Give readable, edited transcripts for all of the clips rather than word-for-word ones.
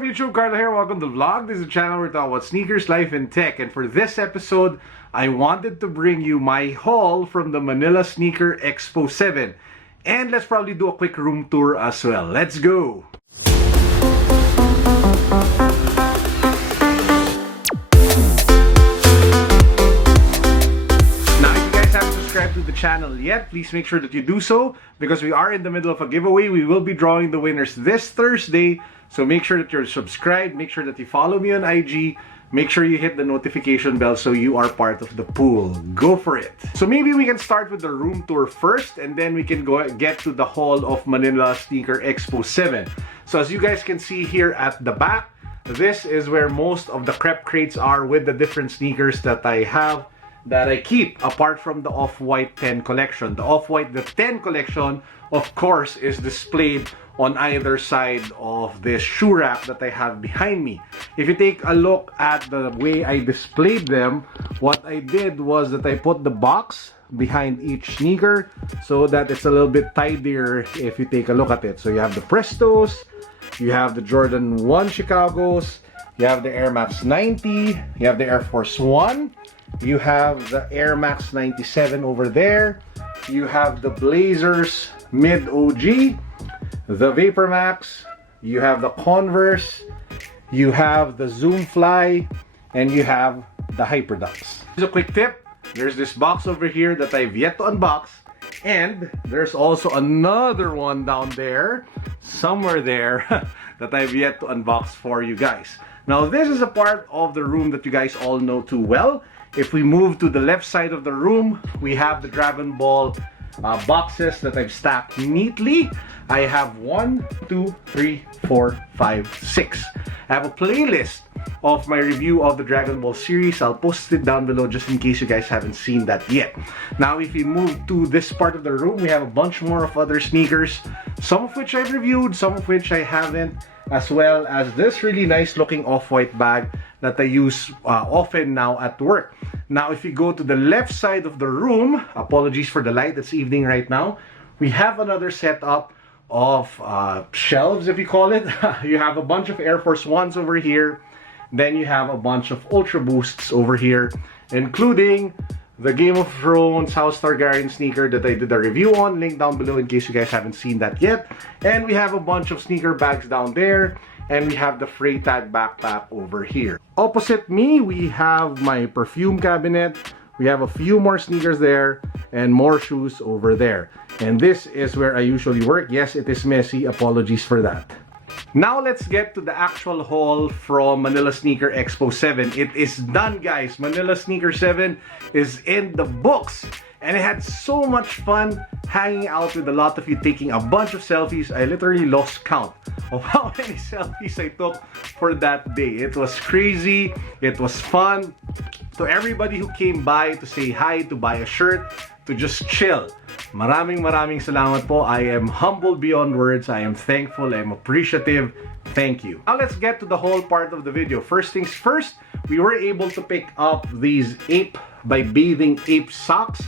up YouTube? Carlo here. Welcome to the vlog. This is a channel where we talk about sneakers, life, and tech. And for this episode, I wanted to bring you my haul from the Manila Sneaker Expo 7. And let's probably do a quick room tour as well. Let's go! To the channel yet, please make sure that you do so because we are in the middle of a giveaway. We will be drawing the winners this Thursday, so make sure that you're subscribed, make sure that you follow me on IG, make sure you hit the notification bell so you are part of the pool. Go for it. So maybe we can start with the room tour first and then we can get to the haul of Manila Sneaker Expo 7. So as you guys can see here at the back, this is where most of the crepe crates are with the different sneakers that I have, that I keep, apart from the Off-White 10 collection. The Off-White, the 10 collection, of course, is displayed on either side of this shoe rack that I have behind me. If you take a look at the way I displayed them, what I did was that I put the box behind each sneaker so that it's a little bit tidier if you take a look at it. So you have the Prestos, you have the Jordan 1 Chicagos, you have the Air Max 90, you have the Air Force 1, you have the Air Max 97 over there, you have the Blazers Mid OG, the Vapor Max, you have the Converse, you have the Zoom Fly, and you have the Hyperdux. Here's a quick tip. There's this box over here that I've yet to unbox, and there's also another one down there, somewhere there, that I've yet to unbox for you guys. Now this is a part of the room that you guys all know too well. If we move to the left side of the room, we have the Dragon Ball boxes that I've stacked neatly. I have 1, 2, 3, 4, 5, 6. I have a playlist of my review of the Dragon Ball series. I'll post it down below just in case you guys haven't seen that yet. Now if we move to this part of the room, we have a bunch more of other sneakers, some of which I've reviewed, some of which I haven't, as well as this really nice looking off-white bag that I use often now at work. Now if you go to the left side of the room, apologies for the light, it's evening right now, we have another setup of shelves, if you call it. You have a bunch of Air Force 1s over here, then you have a bunch of Ultra Boosts over here, including the Game of Thrones House Targaryen sneaker that I did a review on, link down below in case you guys haven't seen that yet. And we have a bunch of sneaker bags down there, and we have the Freytag backpack over here. Opposite me, we have my perfume cabinet. We have a few more sneakers there and more shoes over there. And this is where I usually work. Yes, it is messy. Apologies for that. Now let's get to the actual haul from Manila Sneaker Expo 7. It is done, guys. Manila Sneaker 7 is in the books. And I had so much fun hanging out with a lot of you, taking a bunch of selfies. I literally lost count of how many selfies I took for that day. It was crazy. It was fun. To everybody who came by to say hi, to buy a shirt, to just chill, maraming salamat po. I am humbled beyond words. I am thankful. I am appreciative. Thank you. Now let's get to the whole part of the video. First things first, we were able to pick up these Ape by Bathing Ape socks.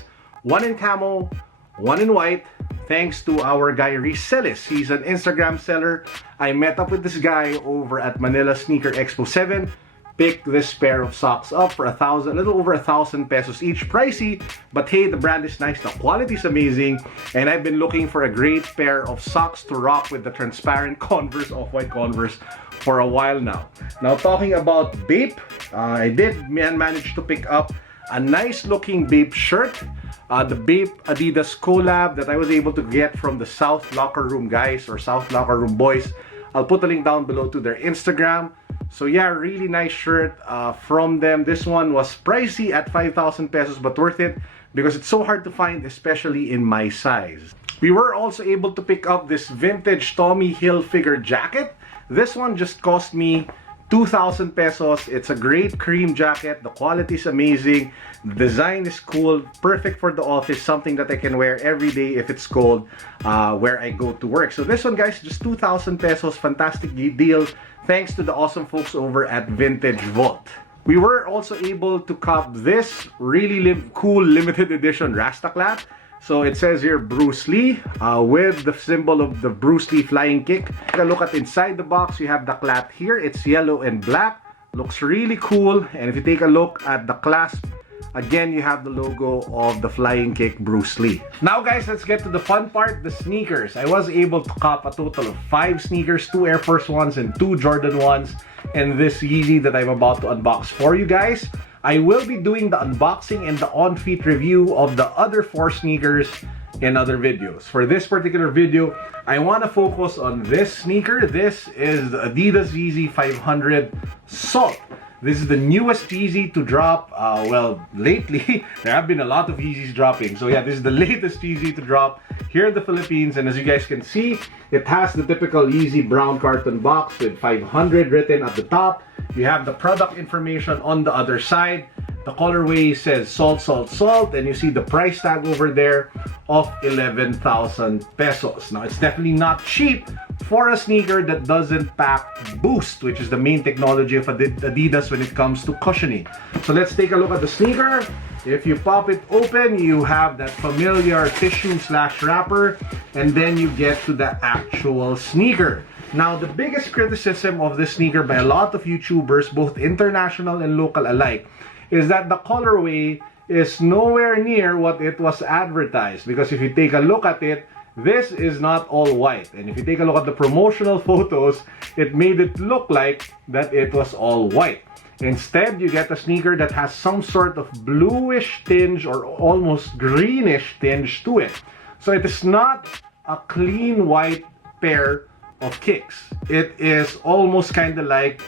One in camo, one in white, thanks to our guy Resellis. He's an Instagram seller. I met up with this guy over at Manila Sneaker Expo 7. Picked this pair of socks up for a little over 1,000 pesos each. Pricey, but hey, the brand is nice, the quality is amazing, and I've been looking for a great pair of socks to rock with the transparent Converse, Off-White Converse, for a while now. Now talking about Bape, I did manage to pick up a nice looking Bape shirt. The Bape Adidas collab that I was able to get from the South Locker Room guys, or South Locker Room boys. I'll put a link down below to their Instagram. So yeah, really nice shirt from them. This one was pricey at 5,000 pesos, but worth it because it's so hard to find, especially in my size. We were also able to pick up this vintage Tommy Hilfiger jacket. This one just cost me 2,000 pesos. It's a great cream jacket. The quality is amazing. The design is cool. Perfect for the office. Something that I can wear every day if it's cold where I go to work. So this one, guys, just 2,000 pesos. Fantastic deal. Thanks to the awesome folks over at Vintage Vault. We were also able to cop this really cool limited edition Rastaclat. So it says here Bruce Lee with the symbol of the Bruce Lee flying kick. Take a look at inside the box. You have the clasp here. It's yellow and black. Looks really cool. And if you take a look at the clasp, again, you have the logo of the flying kick Bruce Lee. Now guys, let's get to the fun part, the sneakers. I was able to cop a total of 5 sneakers, 2 Air Force Ones and 2 Jordan 1s, and this Yeezy that I'm about to unbox for you guys. I will be doing the unboxing and the on-feet review of the other 4 sneakers in other videos. For this particular video, I want to focus on this sneaker. This is the Adidas Yeezy 500 Salt. This is the newest Yeezy to drop. Well, lately, there have been a lot of Yeezys dropping. So yeah, this is the latest Yeezy to drop here in the Philippines. And as you guys can see, it has the typical Yeezy brown carton box with 500 written at the top. You have the product information on the other side. The colorway says salt, salt, salt. And you see the price tag over there of 11,000 pesos. Now, it's definitely not cheap for a sneaker that doesn't pack Boost, which is the main technology of Adidas when it comes to cushioning. So let's take a look at the sneaker. If you pop it open, you have that familiar tissue / wrapper, and then you get to the actual sneaker. Now, the biggest criticism of this sneaker by a lot of YouTubers, both international and local alike, is that the colorway is nowhere near what it was advertised. Because if you take a look at it, this is not all white. And if you take a look at the promotional photos, it made it look like that it was all white. Instead, you get a sneaker that has some sort of bluish tinge or almost greenish tinge to it. So it is not a clean white pair of kicks. It is almost kind of like,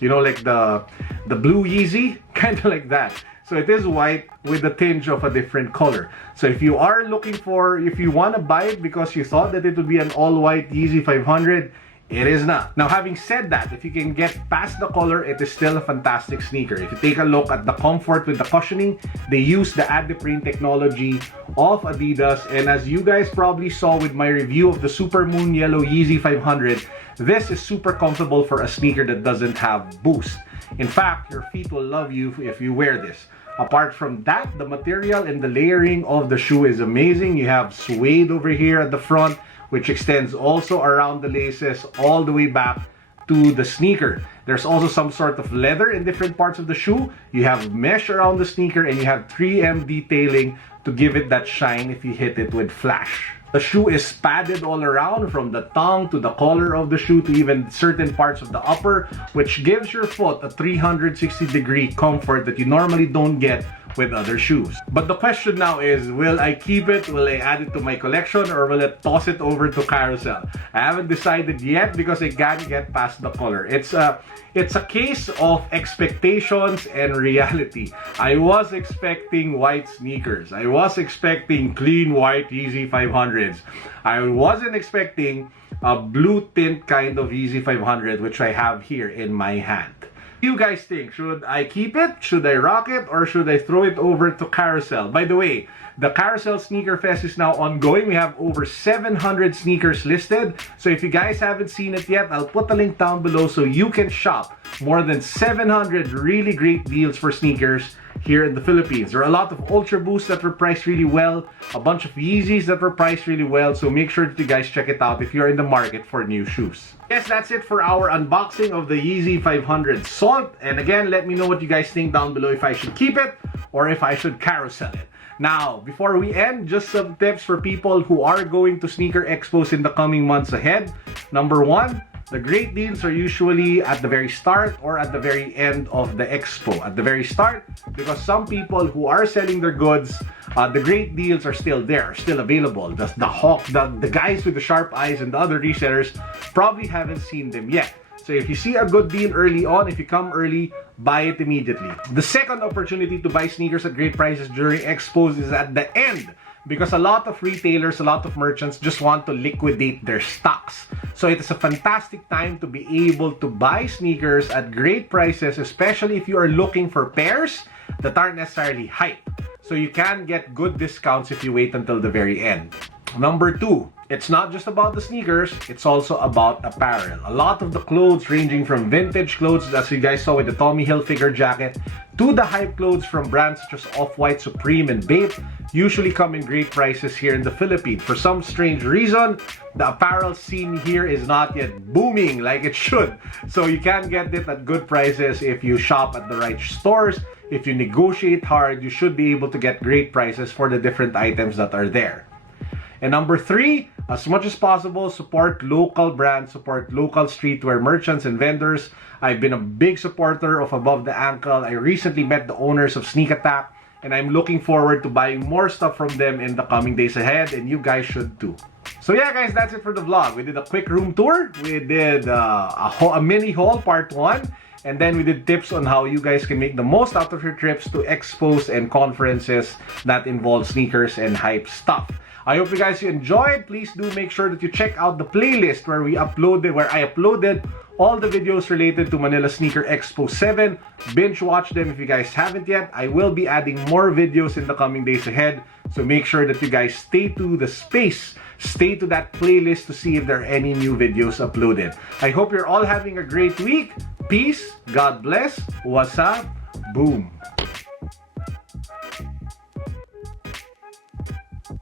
you know, like the blue Yeezy, kind of like that. So it is white with a tinge of a different color. So if you are looking for, if you want to buy it because you thought that it would be an all-white Yeezy 500, it is not. Now, having said that, if you can get past the color, it is still a fantastic sneaker. If you take a look at the comfort with the cushioning, they use the Adiprene technology of Adidas. And as you guys probably saw with my review of the Super Moon Yellow Yeezy 500, this is super comfortable for a sneaker that doesn't have Boost. In fact, your feet will love you if you wear this. Apart from that, the material and the layering of the shoe is amazing. You have suede over here at the front, which extends also around the laces all the way back to the sneaker. There's also some sort of leather in different parts of the shoe. You have mesh around the sneaker, and you have 3M detailing to give it that shine if you hit it with flash. The shoe is padded all around, from the tongue to the collar of the shoe to even certain parts of the upper, which gives your foot a 360-degree comfort that you normally don't get with other shoes. But the question now is, will I keep it? Will I add it to my collection? Or will I toss it over to Carousel? I haven't decided yet because I can't get past the color. It's a case of expectations and reality. I was expecting white sneakers. I was expecting clean white Yeezy 500s. I wasn't expecting a blue tint kind of Yeezy 500, which I have here in my hand. What do you guys think? Should I keep it? Should I rock it? Or should I throw it over to Carousel? By the way, the Carousel Sneaker Fest is now ongoing. We have over 700 sneakers listed. So if you guys haven't seen it yet, I'll put the link down below so you can shop more than 700 really great deals for sneakers here in the Philippines. There are a lot of Ultra Boosts that were priced really well, a bunch of Yeezys that were priced really well, so make sure that you guys check it out if you're in the market for new shoes. Yes, that's it for our unboxing of the Yeezy 500 Salt. And again, let me know what you guys think down below, if I should keep it or if I should carousel it. Now, before we end, just some tips for people who are going to sneaker expos in the coming months ahead. Number 1, the great deals are usually at the very start or at the very end of the expo. At the very start, because some people who are selling their goods, the great deals are still there, still available. The guys with the sharp eyes and the other resellers probably haven't seen them yet. So if you see a good deal early on, if you come early, buy it immediately. The second opportunity to buy sneakers at great prices during expos is at the end, because a lot of retailers, a lot of merchants just want to liquidate their stocks. So it is a fantastic time to be able to buy sneakers at great prices, especially if you are looking for pairs that aren't necessarily hype. So you can get good discounts if you wait until the very end. Number 2, it's not just about the sneakers, it's also about apparel. A lot of the clothes ranging from vintage clothes, as you guys saw with the Tommy Hilfiger jacket, to the hype clothes from brands such as Off-White, Supreme, and Bape usually come in great prices here in the Philippines. For some strange reason, the apparel scene here is not yet booming like it should. So you can get it at good prices if you shop at the right stores. If you negotiate hard, you should be able to get great prices for the different items that are there. And number 3, as much as possible, support local brands, support local streetwear merchants and vendors. I've been a big supporter of Above the Ankle. I recently met the owners of Sneak Attack, and I'm looking forward to buying more stuff from them in the coming days ahead, and you guys should too. So yeah guys, that's it for the vlog. We did a quick room tour, we did a mini haul part 1, and then we did tips on how you guys can make the most out of your trips to expos and conferences that involve sneakers and hype stuff. I hope you guys enjoyed. Please do make sure that you check out the playlist where I uploaded all the videos related to Manila Sneaker Expo 7. Binge watch them if you guys haven't yet. I will be adding more videos in the coming days ahead. So make sure that you guys stay to the space. Stay to that playlist to see if there are any new videos uploaded. I hope you're all having a great week. Peace. God bless. What's up? Boom.